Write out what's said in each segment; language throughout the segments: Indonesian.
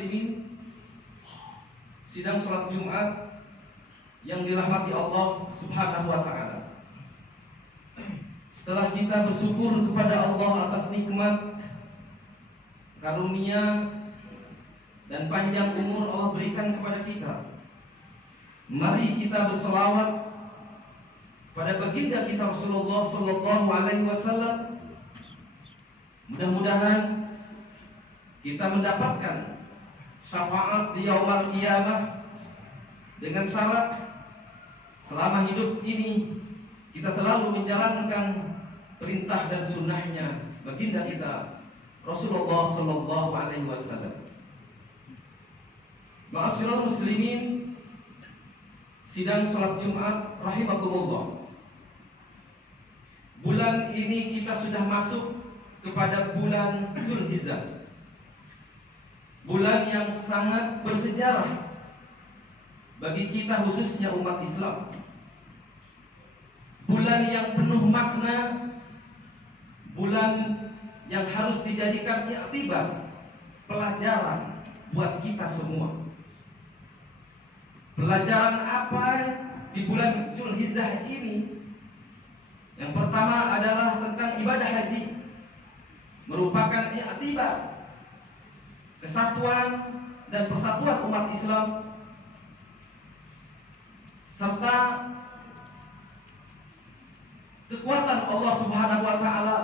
muslimin, sidang sholat Jumat yang dirahmati Allah Subhanahu wa ta'ala. Setelah kita bersyukur kepada Allah atas nikmat, karunia dan panjang umur Allah berikan kepada kita, mari kita berselawat pada baginda kita Rasulullah sallallahu alaihi wasallam. Mudah-mudahan kita mendapatkan syafaat di yaumul qiyamah, dengan syarat selama hidup ini kita selalu menjalankan perintah dan sunnahnya baginda kita Rasulullah sallallahu alaihi wasallam. Ma'asyiral muslimin, sidang salat Jumat rahimakumullah. Bulan ini kita sudah masuk kepada bulan Zulhijjah, bulan yang sangat bersejarah bagi kita khususnya umat Islam, bulan yang penuh makna, bulan yang harus dijadikan i'tibar, pelajaran buat kita semua. Pelajaran apa di bulan Zulhijjah ini? Yang pertama adalah tentang ibadah haji, merupakan i'tibar kesatuan dan persatuan umat Islam, serta kekuatan Allah Subhanahu wa ta'ala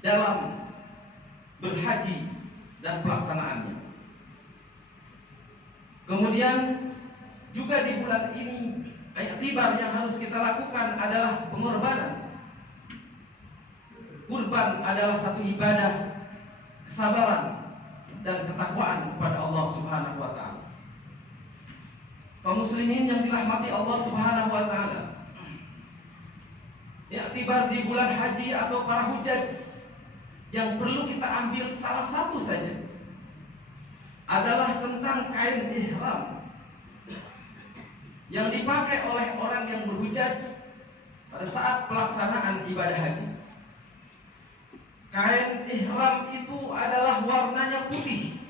dalam berhaji dan pelaksanaannya. Kemudian juga di bulan ini i'tibar yang harus kita lakukan adalah pengorbanan. Kurban adalah satu ibadah kesabaran dan ketakwaan kepada Allah Subhanahu wa ta'ala. Kaum muslimin yang dirahmati Allah Subhanahu wa ta'ala, i'tibar di bulan haji atau para hujaj yang perlu kita ambil salah satu saja adalah tentang kain ihram yang dipakai oleh orang yang berhujaj pada saat pelaksanaan ibadah haji. Kain ihram itu adalah warnanya putih.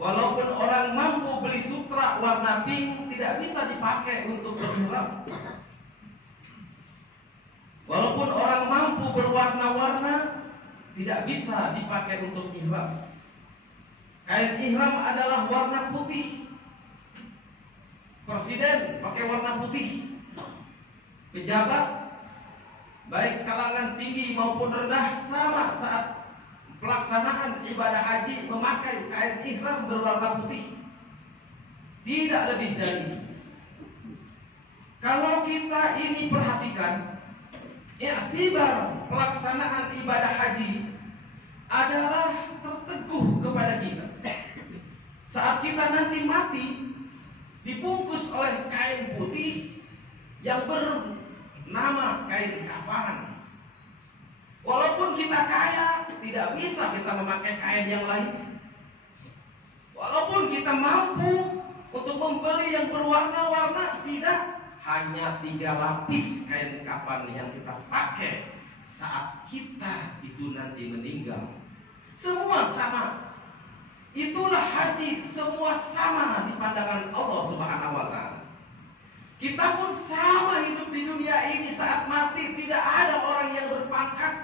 Walaupun orang mampu beli sutra warna pink, tidak bisa dipakai untuk berihram. Walaupun orang mampu berwarna-warna, tidak bisa dipakai untuk ihram. Kain ihram adalah warna putih. Presiden pakai warna putih. Pejabat baik kalangan tinggi maupun rendah sama saat pelaksanaan ibadah haji memakai kain ihram berwarna putih. Tidak lebih dari itu. Kalau kita ini perhatikan, i'tibar pelaksanaan ibadah haji adalah terteguh kepada kita. Saat kita nanti mati, dibungkus oleh kain putih yang bernama kain kafan. Walaupun kita kaya, tidak bisa kita memakai kain yang lain. Walaupun kita mampu untuk membeli yang berwarna-warna, tidak. Hanya 3 lapis kain kafan yang kita pakai saat kita itu nanti meninggal. Semua sama. Itulah haji, semua sama di pandangan Allah Subhanahu wa ta'ala. Kita pun sama hidup di dunia ini, saat mati tidak ada orang yang berpangkat,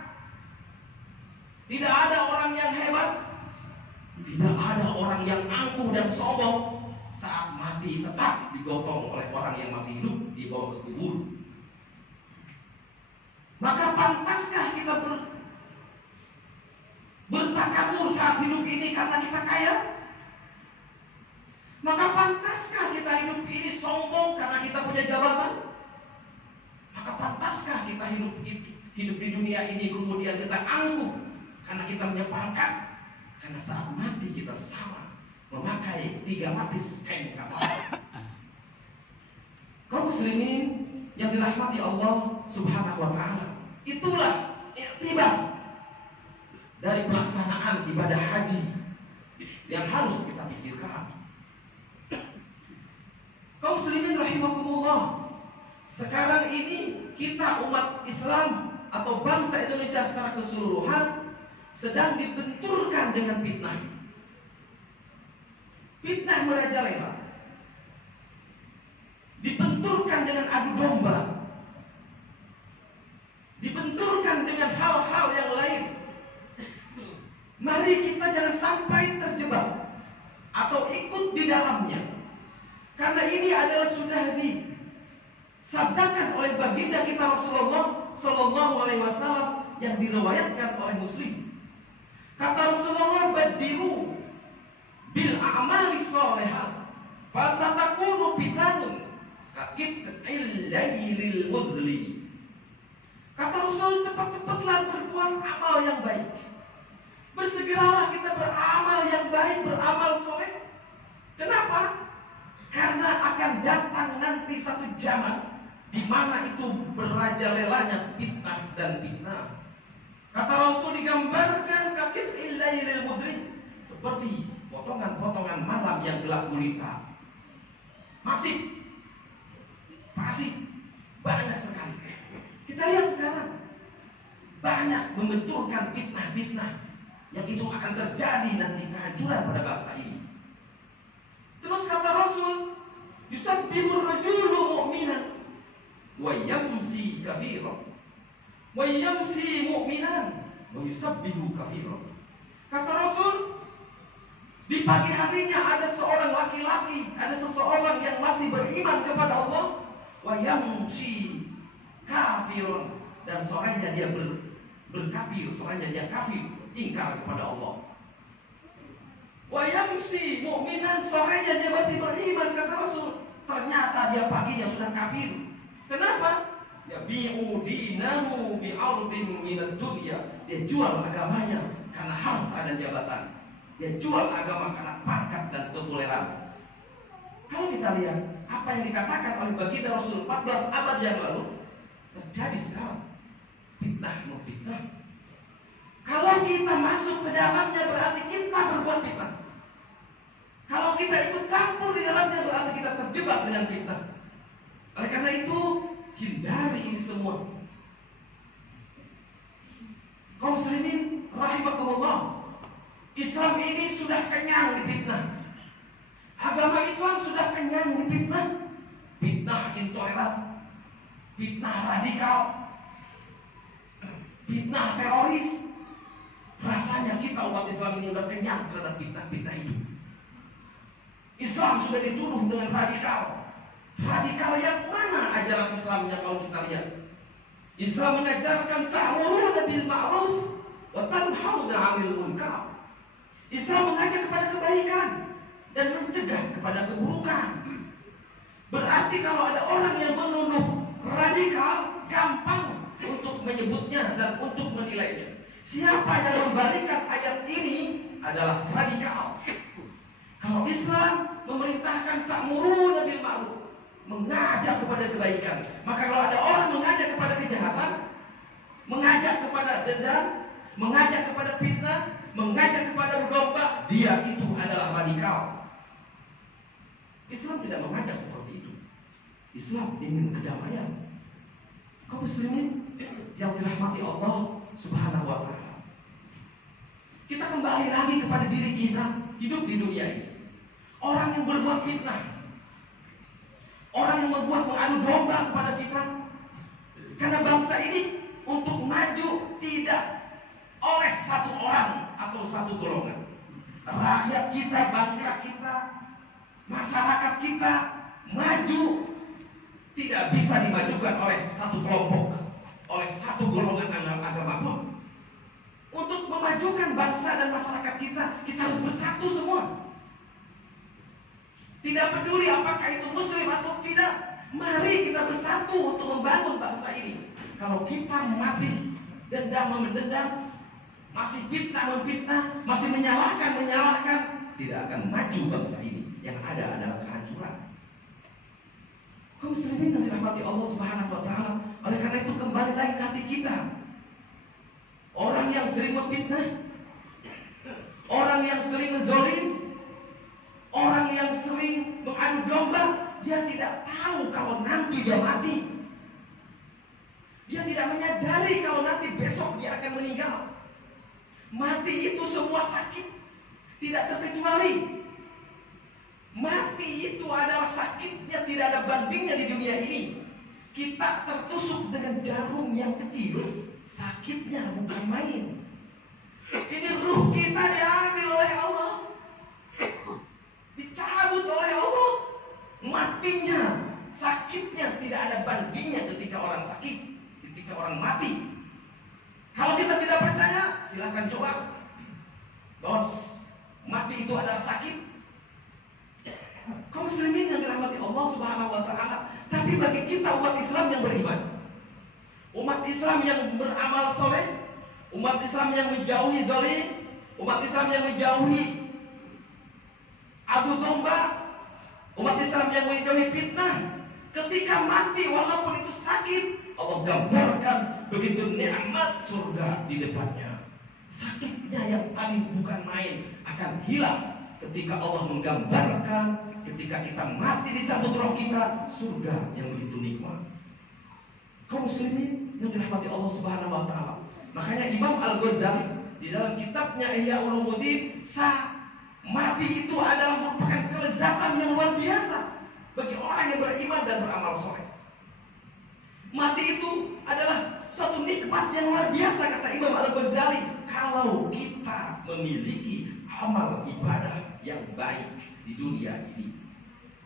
tidak ada orang yang hebat, tidak ada orang yang angkuh dan sombong. Saat mati tetap digotong oleh orang yang masih hidup, dibawa ke kubur. Maka pantaskah kita bertakabur saat hidup ini karena kita kaya? Maka pantaskah kita hidup ini sombong karena kita punya jabatan? Maka pantaskah kita hidup di dunia ini kemudian kita angkuh karena kita punya pangkat? Karena saat mati kita sama memakai 3 lapis kain kafan. Kaum muslimin yang dirahmati Allah Subhanahu wa ta'ala, itulah i'tibar dari pelaksanaan ibadah haji yang harus kita pikirkan. Kaum muslimin rahimakumullah, sekarang ini kita umat Islam atau bangsa Indonesia secara keseluruhan sedang dibenturkan dengan fitnah. Fitnah merajalela, dibenturkan dengan adu domba, dibenturkan dengan hal-hal yang lain. Mari kita jangan sampai terjebak atau ikut di dalamnya, karena ini adalah sudah disabdakan oleh baginda kita Rasulullah Sallallahu Alaihi Wasallam yang diriwayatkan oleh Muslim. Kata Rasulullah, badiru bil a'mali sholihah fasatakunu fitanun kaqit'il lailil mudli. Kata Rasul, cepat-cepatlah berbuat amal yang baik. Bersegeralah kita beramal yang baik, beramal soleh. Kenapa? Karena akan datang nanti satu zaman di mana itu berajalelanya fitnah dan fitnah. Kata Rasul, digambarkan kaqit'il lailil mudli, seperti potongan-potongan malam yang gelap gulita. Masih banyak sekali. Kita lihat sekarang banyak membenturkan fitnah-fitnah yang itu akan terjadi nanti kehancuran pada bangsa ini. Terus kata Rasul, yusabbihur rajulu mu'minan wa yamsi kafiran wa yamsi mu'minan wa yusabbihu kafiran. Kata Rasul, di pagi harinya ada seorang laki-laki, ada seseorang yang masih beriman kepada Allah, wa yamsi kafirun, dan sorenya dia berkafir, sorenya dia kafir, ingkar kepada Allah. Wa yamsi mu'minan, sorenya dia masih beriman, kata Rasul, ternyata dia paginya sudah kafir. Kenapa? Yabi'u dinahu bi'ardin minad dunya, dia jual agamanya karena harta dan jabatan. Dia jual agama karena pangkat dan kepopuleran. Kalau kita lihat apa yang dikatakan oleh baginda Rasul 14 abad yang lalu, terjadi sekarang. Fitnah memfitnah. Kalau kita masuk ke dalamnya berarti kita berbuat fitnah. Kalau kita ikut campur di dalamnya berarti kita terjebak dengan fitnah. Oleh karena itu, hindari ini semua. Kaum muslimin rahimakumullah, Islam ini sudah kenyang di fitnah. Agama Islam sudah kenyang di fitnah. Fitnah intoleran, fitnah radikal, fitnah teroris. Rasanya kita umat Islam ini sudah kenyang terhadap fitnah-fitnah itu. Islam sudah dituduh dengan radikal. Radikal yang mana ajaran Islamnya kalau kita lihat? Islam mengajarkan ta'muruna bil ma'ruf wa tanhauna 'anil munkar. Islam mengajak kepada kebaikan dan mencegah kepada keburukan. Berarti kalau ada orang yang menuduh radikal, gampang untuk menyebutnya dan untuk menilainya. Siapa yang membalikkan ayat ini adalah radikal. Kalau Islam memerintahkan ta'muruna bil ma'ruf, mengajak kepada kebaikan, maka kalau ada orang mengajak kepada kejahatan, mengajak kepada dendam, mengajak kepada fitnah, mengajak kepada domba, dia itu adalah radikal. Islam tidak mengajak seperti itu. Islam ingin kedamaian. Kaum muslimin yang dirahmati Allah Subhanahu wa ta'ala, kita kembali lagi kepada diri kita hidup di dunia ini. Orang yang berbuat fitnah, orang yang membuat mengadu domba kepada kita, karena bangsa ini untuk maju tidak oleh satu orang atau satu golongan. Rakyat kita, bangsa kita, masyarakat kita maju tidak bisa dimajukan oleh satu kelompok, oleh satu golongan agama pun. Untuk memajukan bangsa dan masyarakat kita, kita harus bersatu semua. Tidak peduli apakah itu muslim atau tidak, mari kita bersatu untuk membangun bangsa ini. Kalau kita masih dendam mendendam, masih fitnah memfitnah, masih menyalahkan, tidak akan maju bangsa ini. Yang ada adalah kehancuran. Kaum muslimin yang dirahmati Allah Subhanahu wa ta'ala, oleh karena itu kembali lagi ke hati kita. Orang yang sering memfitnah, orang yang sering menzolim, orang yang sering mengadu domba, dia tidak tahu kalau nanti dia mati. Dia tidak menyadari kalau nanti besok dia akan meninggal. Mati itu semua sakit. tidak terkecuali. Mati itu adalah sakitnya tidak ada bandingnya di dunia ini. Kita tertusuk dengan jarum yang kecil, sakitnya bukan main. Ini ruh kita diambil oleh Allah, dicabut oleh Allah. Matinya, sakitnya tidak ada bandingnya ketika orang sakit, ketika orang mati. Kalau kita tidak percaya, silakan coba. Bos, mati itu adalah sakit. Kaum muslimin yang dirahmati Allah Subhanahu wa taala. Tapi bagi kita umat Islam yang beriman, umat Islam yang beramal soleh, umat Islam yang menjauhi zalim, umat Islam yang menjauhi adu domba, umat Islam yang menjauhi fitnah, ketika mati walaupun itu sakit, Allah gambarkan begitu nikmat surga di depannya. Sakitnya yang tadi bukan main akan hilang ketika Allah menggambarkan ketika kita mati dicabut roh kita, surga yang begitu nikmat. Kaum muslimin yang dirahmati Allah Subhanahu wa taala. Makanya Imam Al-Ghazali di dalam kitabnya Ihya Ulumuddin, mati itu adalah merupakan kelezatan yang luar biasa bagi orang yang beriman dan beramal soleh. Mati itu adalah suatu nikmat yang luar biasa, kata Imam Al-Ghazali, kalau kita memiliki amal ibadah yang baik di dunia ini.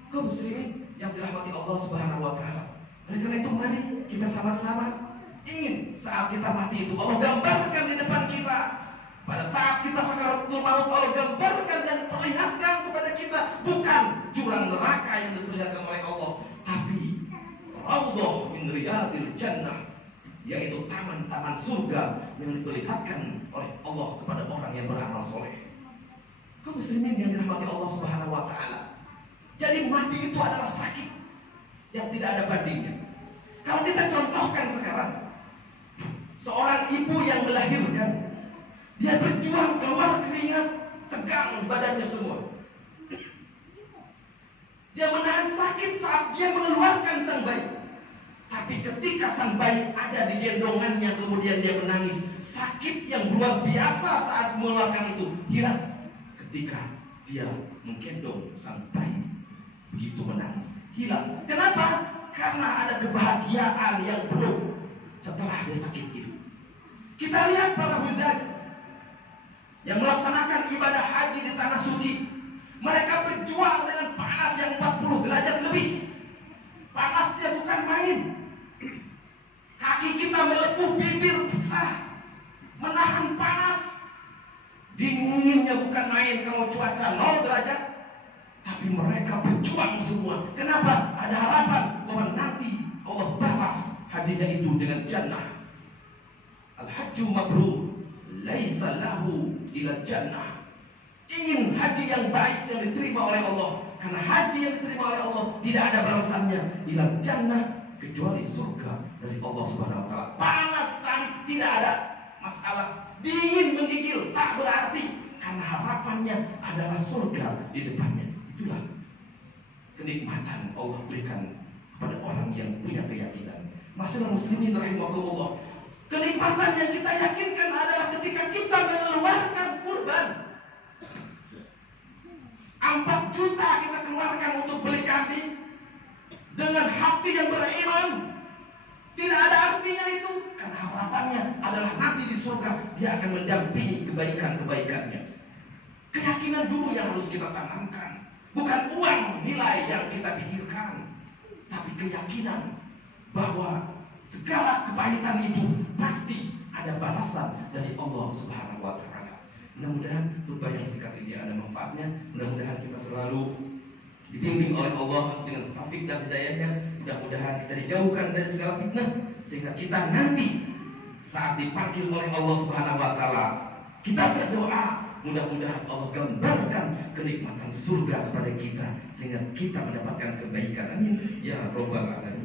Kaum muslimin yang dirahmati Allah Subhanahu wa taala. Oleh karena itu mari kita sama-sama ingin saat kita mati itu Allah gambarkan di depan kita. Pada saat kita sakaratul maut, Allah gambarkan dan perlihatkan kepada kita bukan jurang neraka yang diperlihatkan oleh Allah, tapi raudhah min riyadil jannah, yaitu taman-taman surga yang diperlihatkan oleh Allah kepada orang yang beramal soleh. Kaum muslimin yang dirahmati Allah Subhanahu wa taala. Jadi mati itu adalah sakit yang tidak ada bandingnya. Kalau kita contohkan sekarang, seorang ibu yang melahirkan, dia berjuang keluar keringat, tegang badannya semua. Dia menahan sakit saat dia mengeluarkan sang bayi. Tapi ketika sang bayi ada di gendongannya, kemudian dia menangis, sakit yang luar biasa saat mengeluarkan itu hilang ketika dia menggendong sang bayi. Begitu menangis, hilang. Kenapa? Karena ada kebahagiaan yang penuh setelah dia sakit itu. Kita lihat para hujjaj yang melaksanakan ibadah haji di tanah suci. Mereka berjuang dengan panas yang 40 derajat lebih. Panasnya bukan main. Kaki kita melepuh, bibir pecah, menahan panas. Dinginnya bukan main kalau cuaca 0 derajat. Tapi mereka berjuang semua. Kenapa? Ada harapan bahwa nanti Allah balas hajinya itu dengan jannah. Al-hajju mabrur laisa lahu ila jannah. Ingin haji yang baik yang diterima oleh Allah, karena haji yang diterima oleh Allah tidak ada balasannya ila jannah kecuali surga dari Allah Subhanahu wa taala. Panas terik tidak ada masalah, dingin menggigil tak berarti, karena harapannya adalah surga di depannya. Itulah kenikmatan Allah berikan kepada orang yang punya keyakinan. Masyaallah muslimin rahimakumullah. Kenikmatan yang kita yakinkan adalah ketika kita mengeluarkan kurban. 4 juta kita keluarkan untuk beli kambing dengan hati yang beriman. Tidak ada artinya itu, karena harapannya adalah nanti di surga dia akan mendampingi kebaikan-kebaikannya. Keyakinan dulu yang harus kita tanamkan, bukan uang nilai yang kita pikirkan, tapi keyakinan bahwa segala kepahitan itu pasti ada balasan dari Allah Subhanahu wa taala. Mudah-mudahan khutbah yang singkat ini ada manfaatnya. Mudah-mudahan kita selalu dibimbing oleh Allah dengan taufik dan hidayahnya. Mudah-mudahan kita dijauhkan dari segala fitnah, sehingga kita nanti saat dipanggil oleh Allah Subhanahu wa taala, kita berdoa, mudah-mudahan Allah gambarkan kenikmatan surga kepada kita, sehingga kita mendapatkan kebaikan. Amin ya rabbal alamin.